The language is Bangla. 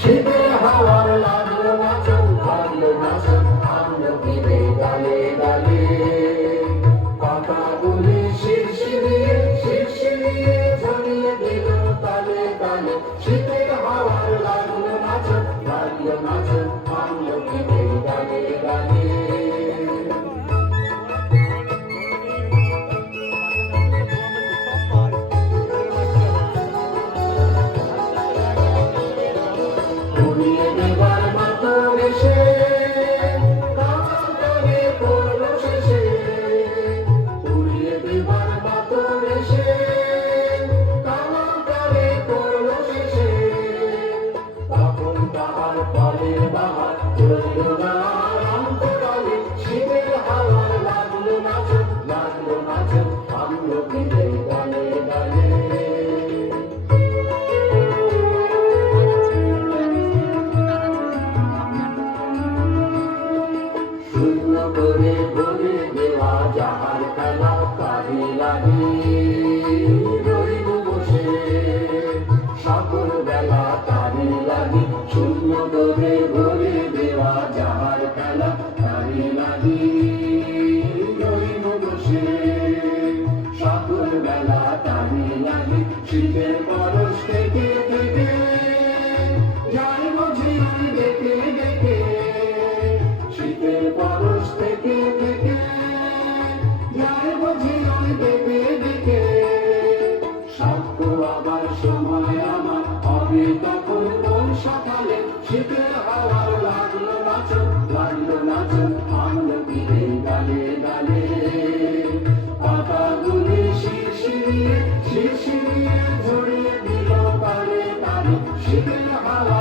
শীতের হাওয়ার লাগলো নাচন, লাগলো নাচন আমলকিতে ডালে ডালে। পাতাগুলি শিরশিরিয়ে শিরশিরিয়ে ঝরিয়ে দিল তালে তালে। শীতের হাওয়ার লাগলো নাচন, লাগলো নাচন আমলকিতে ডালে ডালে। উড়িয়ে দেবার মাতর এসে কাঁটাতারে পড়লো শেষে। উড়িয়ে দেবার মাতর এসে কাঁটাতারে পড়লো শেষে। তখন তাহার ফলের বাহার রইল না আর অন্তরালে। শীতের হাওয়ার লাগলো নাচন, লাগলো নাচন আমলকিতে ডালে ডালে। শূন্য করে ভরে দেওয়া যাহার খেলা কাজে লাগে। রইব বসে সকল বেলা তারে লাগে। শূন্য করে ভরে দেওয়া যাহার খেলা কাজে লাগে। রইব বসে সকল বেলা তারে লাগে। শীতের পরশ থেকে থেকে যায় বুঝি দেখে দেখে। শীতের পরশ থেকে থেকে যায় বুঝি ওই দেখে দেখে। সাক্ষ্য আবার সময় আমার হবে তখন কোন সকালে। শীতের হাওয়ার লাগলো নাচন, লাগলো নাচন আমলকিতে ডালে ডালে। পাতাগুলি শিরশিরিয়ে শিরশিরিয়ে ঝরিয়ে দিল তালে তালে। শীতের হাওয়া